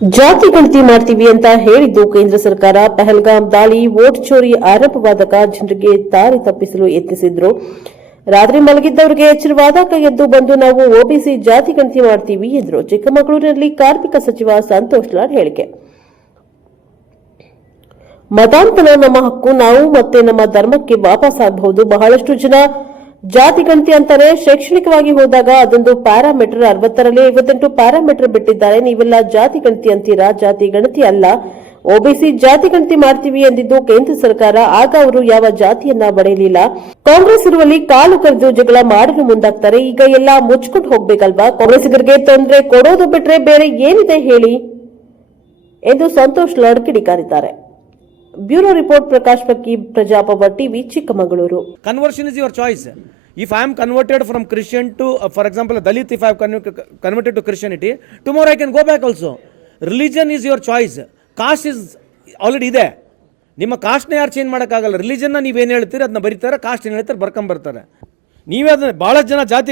ಜಾತಿ ಗಣತಿ ಮಾಡ್ತೀವಿ ಅಂತ ಹೇಳಿದ್ದು ಕೇಂದ್ರ ಸರ್ಕಾರ ಪಹಲ್ಗಾಮ್ ದಾಳಿ ವೋಟ್ ಚೋರಿ ಆರಂಭವಾದಾಗ ಜನರಿಗೆ ದಾರಿ ತಪ್ಪಿಸಲು ಯತ್ನಿಸಿದ್ರು. ರಾತ್ರಿ ಮಲಗಿದ್ದವರಿಗೆ ಎಚ್ಚರವಾದಾಗ ಎದ್ದು ಬಂದು ನಾವು ಒಬಿಸಿ ಜಾತಿ ಗಣತಿ ಮಾಡ್ತೀವಿ ಎಂದರು. ಚಿಕ್ಕಮಗಳೂರಿನಲ್ಲಿ ಕಾರ್ಮಿಕ ಸಚಿವ ಸಂತೋಷ್ ಲಾಡ್ ಹೇಳಿಕೆ. ಮತಾಂತರ ನಮ್ಮ ಹಕ್ಕು, ನಾವು ಮತ್ತೆ ನಮ್ಮ ಧರ್ಮಕ್ಕೆ ವಾಪಸ್ ಆಗಬಹುದು. ಬಹಳಷ್ಟು ಜನ ಜಾತಿ ಗಣತಿ ಅಂತಾರೆ. ಶೈಕ್ಷಣಿಕವಾಗಿ ಹೋದಾಗ ಅದೊಂದು ಪ್ಯಾರಾಮೀಟರ್, 60ರಲ್ಲಿ 58 ಪ್ಯಾರಾಮೀಟರ್ ಬಿಟ್ಟಿದ್ದಾರೆ. ನೀವೆಲ್ಲ ಜಾತಿ ಗಣತಿ ಅಂತೀರಾ, ಜಾತಿ ಗಣತಿ ಅಲ್ಲ, ಒಬಿಸಿ ಜಾತಿ ಗಣತಿ ಮಾಡ್ತೀವಿ ಎಂದಿದ್ದು ಕೇಂದ್ರ ಸರ್ಕಾರ. ಆಗ ಅವರು ಯಾವ ಜಾತಿಯನ್ನ ಬರೆಯಲಿಲ್ಲ. ಕಾಂಗ್ರೆಸ್ ಇರುವಲ್ಲಿ ಕಾಲು ಕರೆದು ಜಗಳ ಮಾಡಲು ಮುಂದಾಗ್ತಾರೆ. ಈಗ ಎಲ್ಲ ಮುಚ್ಕೊಂಡು ಹೋಗ್ಬೇಕಲ್ವಾ? ಕಾಂಗ್ರೆಸ್ಸಿಗರಿಗೆ ತೊಂದರೆ ಕೊಡೋದು ಬಿಟ್ರೆ ಬೇರೆ ಏನಿದೆ ಹೇಳಿ ಎಂದು ಸಂತೋಷ್ ಲಾಡ್ ಕಿಡಿಕಾರಿದ್ದಾರೆ. ಬ್ಯೂರೋ ರಿಪೋರ್ಟ್ ಪ್ರಕಾಶ್ ಪಕ್ಕಿ, ಪ್ರಜಾಪವ TV, Chikkamagaluru. Conversion is your choice. If I am converted from Christian to, for example, a Dalit, if I have converted to Christianity, tomorrow I can go back also. Religion is your choice. Caste is already ಇದೆ. ನಿಮ್ಮ ಕಾಸ್ಟ್ನ ಯಾರು change ಮಾಡೋಕ್ಕಾಗಲ್ಲ. ರಿಲಿಜನ್ನ ನೀವೇನು ಹೇಳ್ತೀರಿ ಅದನ್ನ ಬರೀತಾರೆ, cost ಏನು ಹೇಳ್ತಾರೆ ಬರ್ಕೊಂಬರ್ತಾರೆ. ನೀವೇ ಅದನ್ನ ಭಾಳ ಜನ ಜಾತಿ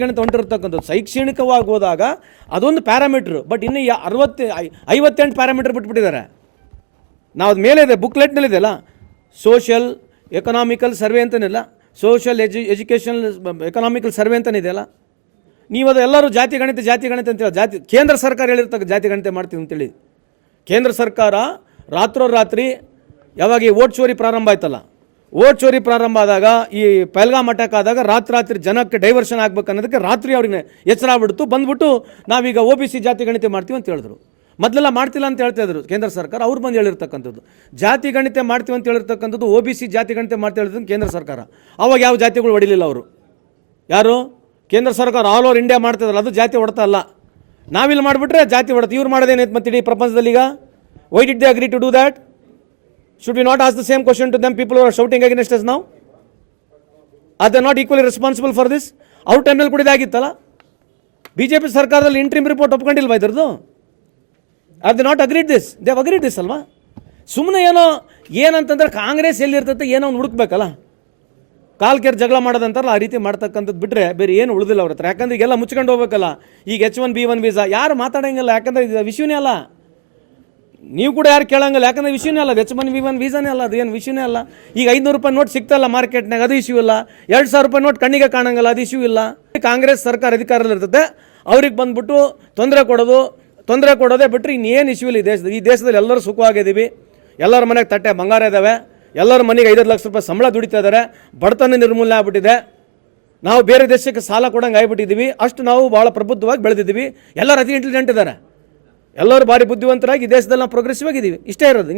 ಗಣಿತ ಹೊಂಟಿರ್ತಕ್ಕಂಥದ್ದು. ಶೈಕ್ಷಣಿಕವಾಗಿ ಹೋದಾಗ ಅದೊಂದು ಪ್ಯಾರಾಮೀಟ್ರು, ಬಟ್ ಇನ್ನು 58 ಪ್ಯಾರಾಮೀಟರ್ ಬಿಟ್ಬಿಟ್ಟಿದ್ದಾರೆ. ನಾವು ಅದು ಮೇಲೆ ಇದೆ, ಬುಕ್ಲೆಟ್ನಲ್ಲಿದೆಯಲ್ಲ, ಸೋಷಿಯಲ್ ಎಕನಾಮಿಕಲ್ ಸರ್ವೆ ಅಂತನಿಲ್ಲ, ಸೋಷಿಯಲ್ ಎಜುಕೇಷನಲ್ ಎಕನಾಮಿಕಲ್ ಸರ್ವೆ ಅಂತನಿದೆಯಲ್ಲ. ನೀವು ಅದು ಎಲ್ಲರೂ ಜಾತಿ ಗಣಿತ ಅಂತೇಳಿ ಕೇಂದ್ರ ಸರ್ಕಾರ ಹೇಳಿರ್ತಕ್ಕ ಜಾತಿ ಗಣಿತ ಮಾಡ್ತೀವಿ ಅಂತೇಳಿ. ಕೇಂದ್ರ ಸರ್ಕಾರ ರಾತ್ರೋರಾತ್ರಿ ಯಾವಾಗ ಈ ಓಟ್ ಚೋರಿ ಪ್ರಾರಂಭ ಆಯ್ತಲ್ಲ, ಓಟ್ ಚೋರಿ ಪ್ರಾರಂಭ ಆದಾಗ, ಈ ಪಹಲ್ಗಾಮ್ ಅಟ್ಯಾಕ್ ಆದಾಗ ರಾತ್ರಿ ಜನಕ್ಕೆ ಡೈವರ್ಷನ್ ಆಗ್ಬೇಕು ಅನ್ನೋದಕ್ಕೆ ರಾತ್ರಿ ಅವ್ರಿಗೆ ಎಚ್ಚರ ಆಗ್ಬಿಡ್ತು. ಬಂದ್ಬಿಟ್ಟು ನಾವೀಗ OBC ಜಾತಿ ಗಣಿತ ಮಾಡ್ತೀವಿ ಅಂತ ಹೇಳಿದ್ರು. ಮೊದಲೆಲ್ಲ ಮಾಡ್ತಿಲ್ಲ ಅಂತ ಹೇಳ್ತಾ ಇದ್ರು ಕೇಂದ್ರ ಸರ್ಕಾರ. ಅವ್ರು ಬಂದು ಹೇಳಿರ್ತಕ್ಕಂಥದ್ದು ಜಾತಿ ಗಣಿತ ಮಾಡ್ತೀವಿ ಅಂತ ಹೇಳಿರ್ತಕ್ಕಂಥದ್ದು, OBC ಜಾತಿ ಗಣಿತ ಮಾಡ್ತಾ ಹೇಳಿದ್ರು ಕೇಂದ್ರ ಸರ್ಕಾರ. ಅವಾಗ ಯಾವ ಜಾತಿಗಳು ಹೊಡಿಲಿಲ್ಲ ಅವರು. ಯಾರು? ಕೇಂದ್ರ ಸರ್ಕಾರ ಆಲ್ ಓವರ್ ಇಂಡಿಯಾ ಮಾಡ್ತಿದ್ರಲ್ಲ, ಅದು ಜಾತಿ ಹೊಡ್ತಾ ಅಲ್ಲ. ನಾವಿಲ್ಲಿ ಮಾಡಿಬಿಟ್ರೆ ಜಾತಿ ಹೊಡ್ತು. ಇವ್ರು ಮಾಡೋದೇನೈತೆ ಮತ್ತೆ ಇಡೀ ಪ್ರಪಂಚದಲ್ಲಿ ಈಗ? Why did they agree to do that? Should we not ask the same question to them people who are shouting against us now? Are they not equally responsible for this? ಅವ್ರ ಟೈಮ್ನಲ್ಲಿ ಕೂಡ ಇದಾಗಿತ್ತಲ್ಲ. BJP ಸರ್ಕಾರದಲ್ಲಿ interim report ಒಪ್ಕೊಂಡಿಲ್ವಾ ಇದ್ರದ್ದು? Are they not agreed this? They have agreed this ಅಲ್ವಾ? ಸುಮ್ಮನೆ ಏನಂತಂದ್ರೆ ಕಾಂಗ್ರೆಸ್ ಎಲ್ಲಿರ್ತೈತೆ ಏನೋ ಒಂದು ಹುಡುಕ್ಬೇಕಲ್ಲ. ಕಾಲ್ಕೇರ್ ಜಗಳ ಮಾಡೋದಂತಾರಲ್ಲ, ಆ ರೀತಿ ಮಾಡ್ತಕ್ಕಂಥದ್ದು ಬಿಟ್ಟರೆ ಬೇರೆ ಏನು ಉಳಿದಿಲ್ಲ ಅವ್ರ ಹತ್ರ. ಯಾಕಂದ್ರೆ ಈಗೆಲ್ಲ ಮುಚ್ಕೊಂಡು ಹೋಗ್ಬೇಕಲ್ಲ. ಈಗ H1B1 ವೀಸಾ ಯಾರು ಮಾತಾಡೋಂಗಿಲ್ಲ, ಯಾಕಂದರೆ ಇದು ವಿಷಯನೇ ಅಲ್ಲ. ನೀವು ಕೂಡ ಯಾರು ಕೇಳೋಂಗಿಲ್ಲ, ಯಾಕಂದರೆ ವಿಷಯನೇ ಅಲ್ಲ. H1B1 ವೀಸಾನೇ ಅಲ್ಲ, ಅದು ಏನು ವಿಷಯನೇ ಅಲ್ಲ. ಈಗ 500 ರೂಪಾಯಿ ನೋಟ್ ಸಿಗ್ತಲ್ಲ ಮಾರ್ಕೆಟ್ನಾಗ, ಅದು ಇಶ್ಯೂ ಇಲ್ಲ. 2000 ರೂಪಾಯಿ ನೋಟ್ ಕಣ್ಣಿಗೆ ಕಾಣಂಗಿಲ್ಲ, ಅದು ಇಶ್ಯೂ ಇಲ್ಲ. ಕಾಂಗ್ರೆಸ್ ಸರ್ಕಾರ ಅಧಿಕಾರದಲ್ಲಿ ಇರ್ತದೆ, ಅವ್ರಿಗೆ ಬಂದ್ಬಿಟ್ಟು ತೊಂದರೆ ಕೊಡೋದೇ ಬಿಟ್ಟರೆ ಇನ್ನೇನು ಇಶ್ಯೂ ಇಲ್ಲ. ಈ ದೇಶದಲ್ಲಿ ಎಲ್ಲರೂ ಸುಖವಾಗಿದ್ದೀವಿ. ಎಲ್ಲರ ಮನೆಗೆ ತಟ್ಟೆ ಬಂಗಾರ ಇದ್ದಾವೆ. ಎಲ್ಲರ ಮನೆಗೆ 5 ಲಕ್ಷ ರೂಪಾಯಿ ಸಂಬಳ ದುಡಿತಾ ಇದ್ದಾರೆ. ಬಡತನ ನಿರ್ಮೂಲನೆ ಆಗ್ಬಿಟ್ಟಿದೆ. ನಾವು ಬೇರೆ ದೇಶಕ್ಕೆ ಸಾಲ ಕೊಡಂಗೆ ಆಗಿಬಿಟ್ಟಿದ್ದೀವಿ. ಅಷ್ಟು ನಾವು ಭಾಳ ಪ್ರಬುದ್ಧವಾಗಿ ಬೆಳೆದಿದ್ದೀವಿ. ಎಲ್ಲರೂ ಅತಿ ಇಂಟೆಲಿಜೆಂಟ್ ಇದ್ದಾರೆ. ಎಲ್ಲರೂ ಭಾರಿ ಬುದ್ಧಿವಂತರಾಗಿ ಈ ದೇಶದಲ್ಲಿ ನಾವು ಪ್ರೋಗ್ರೆಸಿವ್ ಆಗಿದ್ದೀವಿ. ಇಷ್ಟೇ ಇರೋದು.